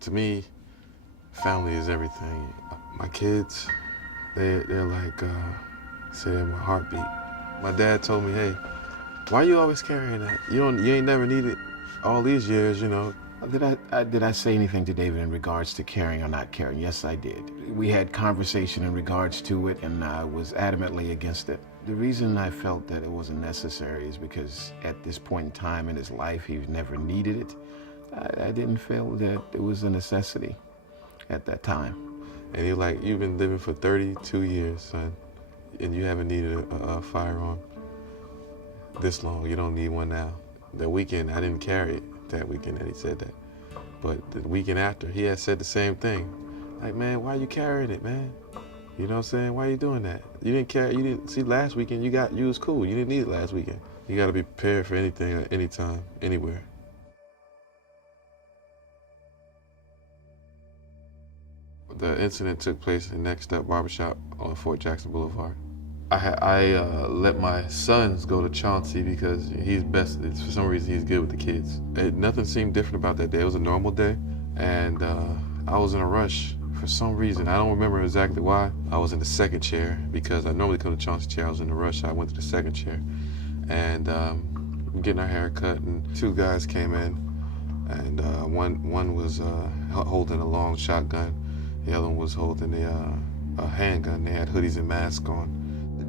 To me, family is everything. My kids, they're like, say they're my heartbeat. My dad told me, hey, why you always carrying that? You ain't never needed all these years, you know. Did I say anything to David in regards to caring or not caring? Yes, I did. We had conversation in regards to it, and I was adamantly against it. The reason I felt that it wasn't necessary is because at this point in time in his life, he never needed it. I didn't feel that it was a necessity at that time. And you're like, you've been living for 32 years, son, and you haven't needed a firearm this long. You don't need one now. That weekend, I didn't carry it that weekend that he said that. But the weekend after, he had said the same thing. Like, man, why are you carrying it, man? You know what I'm saying? Why are you doing that? You didn't see last weekend, you was cool. You didn't need it last weekend. You gotta be prepared for anything at any time, anywhere. The incident took place in Next Step Barbershop on Fort Jackson Boulevard. I let my sons go to Chauncey because he's best. For some reason, he's good with the kids. Nothing seemed different about that day. It was a normal day, and I was in a rush for some reason. I don't remember exactly why. I was in the second chair because I normally come to Chauncey chair. I was in a rush. I went to the second chair, and getting our hair cut, and two guys came in, and one was holding a long shotgun. The other one was holding a handgun. They had hoodies and masks on.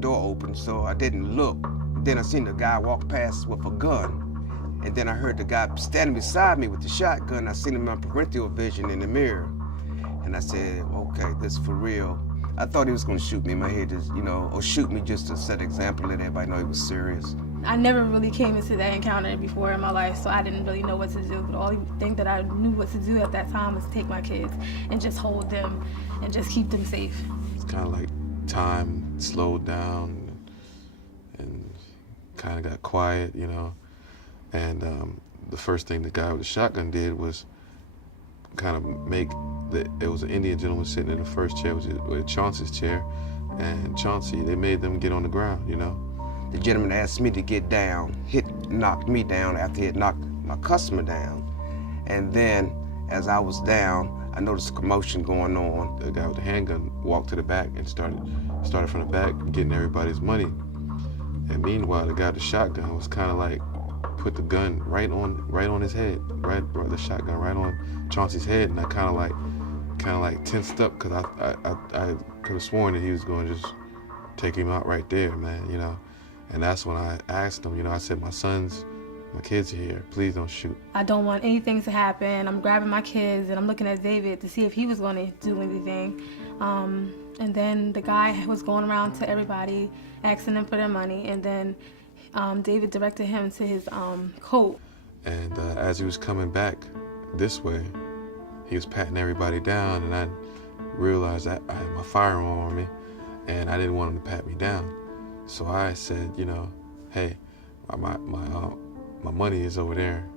Door opened, so I didn't look. Then I seen the guy walk past with a gun. And then I heard the guy standing beside me with the shotgun. I seen him in my peripheral vision in the mirror. And I said, okay, this is for real. I thought he was gonna shoot me in my head, just, or shoot me just to set an example, let everybody know he was serious. I never really came into that encounter before in my life, so I didn't really know what to do. But the only thing that I knew what to do at that time was take my kids and just hold them and just keep them safe. It's kind of like time slowed down and kind of got quiet, and the first thing the guy with the shotgun did was kind of it was an Indian gentleman sitting in the first chair, with Chauncey's chair, and Chauncey, they made them get on the ground, The gentleman asked me to get down, knocked me down after he had knocked my customer down, and then as I was down, I noticed a commotion going on. The guy with the handgun walked to the back and started from the back getting everybody's money. And meanwhile, the guy with the shotgun was kind of like put the gun right on his head, right the shotgun right on Chauncey's head, and I kind of like tensed up because I could have sworn that he was going to just take him out right there, man, And that's when I asked him, I said, my kids are here, please don't shoot. I don't want anything to happen. I'm grabbing my kids and I'm looking at David to see if he was going to do anything. And then the guy was going around to everybody, asking them for their money, and then David directed him to his coat. And as he was coming back this way, he was patting everybody down, and I realized that I had my firearm on me, and I didn't want him to pat me down. So I said, hey, my money is over there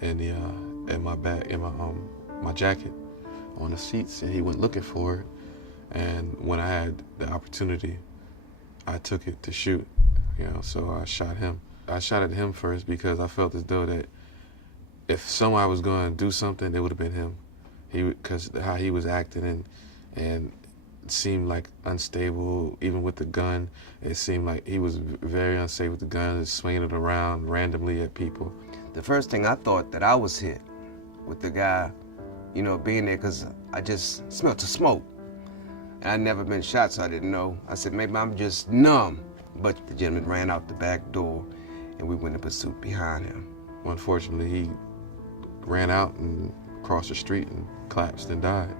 in my bag, in my jacket on the seats, and he went looking for it. And when I had the opportunity, I took it to shoot, so I shot him. I shot at him first because I felt as though that if somebody was going to do something, it would have been him. Because how he was acting and it seemed like unstable, even with the gun. It seemed like he was very unsafe with the gun, swinging it around randomly at people. The first thing I thought that I was hit with the guy, being there, because I just smelled the smoke. And I'd never been shot, so I didn't know. I said, maybe I'm just numb. But the gentleman ran out the back door, and we went in pursuit behind him. Unfortunately, he ran out and crossed the street and collapsed and died,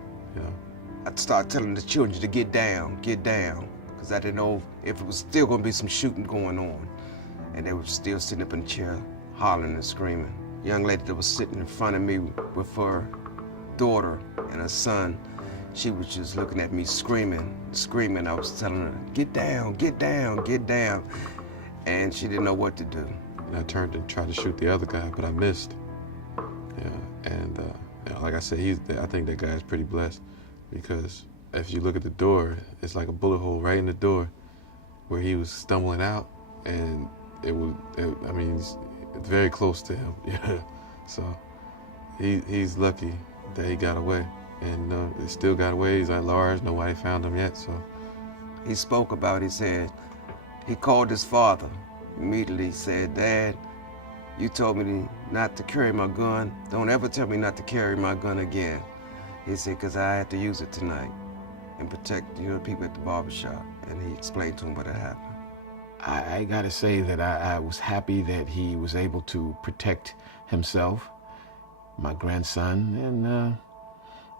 I started telling the children to get down, because I didn't know if it was still going to be some shooting going on. And they were still sitting up in the chair, hollering and screaming. A young lady that was sitting in front of me with her daughter and her son, she was just looking at me screaming. I was telling her, get down. And she didn't know what to do. And I turned and tried to shoot the other guy, but I missed. And like I said, I think that guy is pretty blessed, because if you look at the door, it's like a bullet hole right in the door where he was stumbling out, and it's very close to him. So he's lucky that he got away. And he still got away. He's at large. Nobody found him yet. So He spoke about, he said, he called his father. Immediately said, "Dad, you told me not to carry my gun. Don't ever tell me not to carry my gun again." He said, "Because I had to use it tonight and protect, the people at the barbershop." And he explained to him what had happened. I gotta say that I was happy that he was able to protect himself, my grandson, and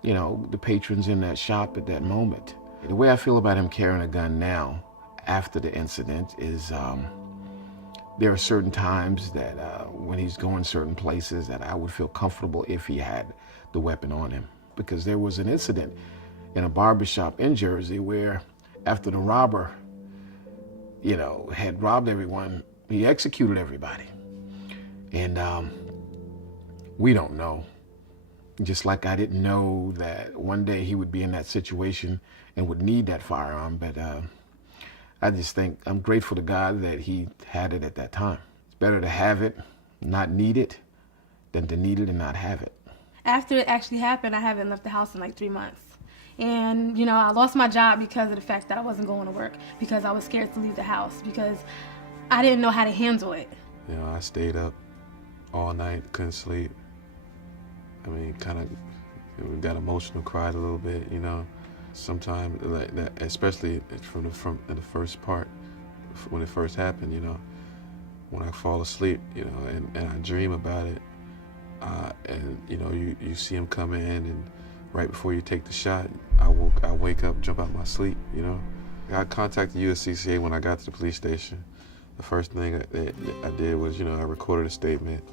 the patrons in that shop at that moment. The way I feel about him carrying a gun now, after the incident, is there are certain times that when he's going certain places that I would feel comfortable if he had the weapon on him. Because there was an incident in a barbershop in Jersey where after the robber, had robbed everyone, he executed everybody. And we don't know. Just like I didn't know that one day he would be in that situation and would need that firearm, but I just think I'm grateful to God that he had it at that time. It's better to have it, not need it, than to need it and not have it. After it actually happened, I haven't left the house in like 3 months. And, I lost my job because of the fact that I wasn't going to work, because I was scared to leave the house, because I didn't know how to handle it. I stayed up all night, couldn't sleep. Kind of got emotional, cried a little bit, Sometimes, like that, especially from the first part, when it first happened, when I fall asleep, and I dream about it, and you see him come in, and right before you take the shot, I wake up, jump out my sleep, I contacted USCCA when I got to the police station. The first thing that I did was, I recorded a statement,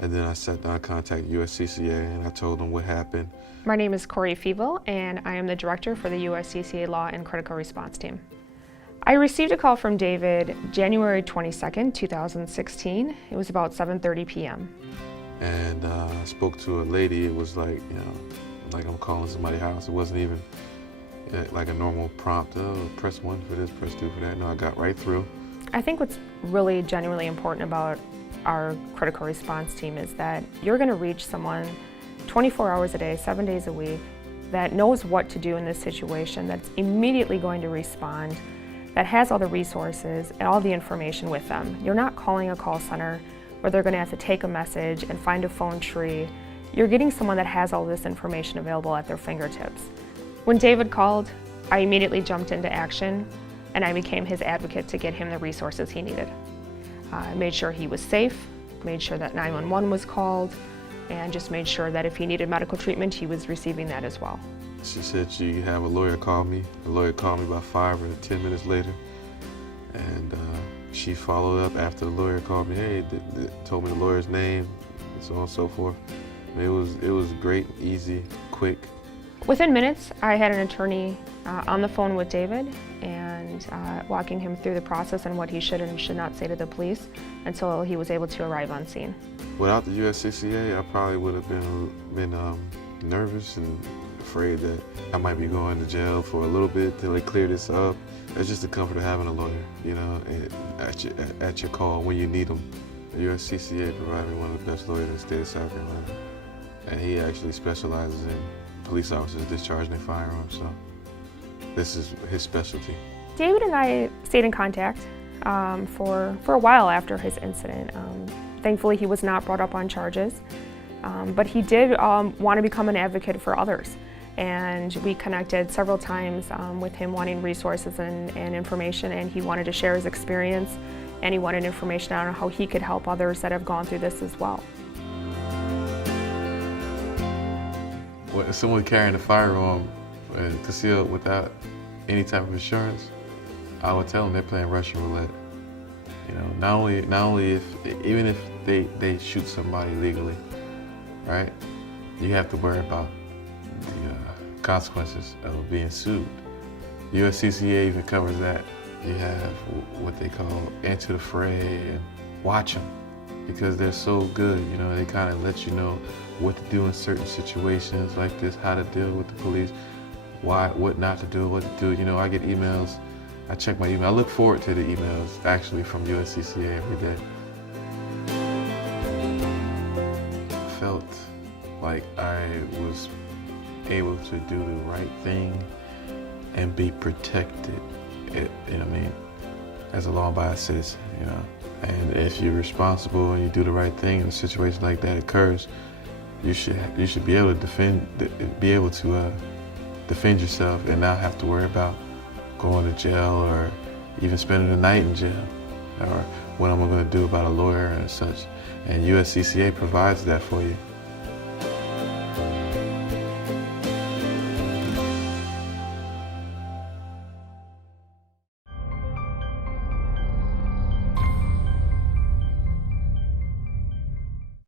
and then I sat down and contacted USCCA, and I told them what happened. My name is Corey Fiebel, and I am the director for the USCCA Law and Critical Response Team. I received a call from David January 22nd, 2016. It was about 7:30 p.m. And I spoke to a lady. It was like, like I'm calling somebody's house. It wasn't even like a normal prompt, press 1 for this, press 2 for that. No, I got right through. I think what's really genuinely important about our critical response team is that you're going to reach someone 24 hours a day, 7 days a week, that knows what to do in this situation, that's immediately going to respond, that has all the resources and all the information with them. You're not calling a call center where they're going to have to take a message and find a phone tree. You're getting someone that has all this information available at their fingertips. When David called, I immediately jumped into action, and I became his advocate to get him the resources he needed. I made sure he was safe, made sure that 911 was called, and just made sure that if he needed medical treatment, he was receiving that as well. She said she'd have a lawyer call me. The lawyer called me about 5 or 10 minutes later, and she followed up after the lawyer called me. Hey, told me the lawyer's name, and so on and so forth. It was great, easy, quick. Within minutes, I had an attorney on the phone with David and walking him through the process and what he should and should not say to the police until he was able to arrive on scene. Without the USCCA, I probably would have been nervous and afraid that I might be going to jail for a little bit till they clear this up. It's just the comfort of having a lawyer, at your call when you need them. The USCCA provided me one of the best lawyers in the state of South Carolina, and he actually specializes in police officers discharging their firearms, so this is his specialty. David and I stayed in contact for a while after his incident. Thankfully, he was not brought up on charges, but he did want to become an advocate for others. And we connected several times with him wanting resources and information, and he wanted to share his experience, and he wanted information on how he could help others that have gone through this as well. Well, someone carrying a firearm concealed without any type of insurance, I would tell them they're playing Russian roulette. Not only even if they shoot somebody legally, right? You have to worry about the consequences of being sued. USCCA even covers that. You have what they call enter the fray and watch them, because they're so good. They kind of let you know what to do in certain situations like this, how to deal with the police, what not to do, what to do. I get emails. I check my email. I look forward to the emails actually from USCCA every day. I felt like I was able to do the right thing and be protected, you know what I mean, as a law-abiding citizen, you know. And if you're responsible and you do the right thing and a situation like that occurs, you should be able to defend yourself and not have to worry about going to jail or even spending the night in jail, or what am I going to do about a lawyer and such. And USCCA provides that for you.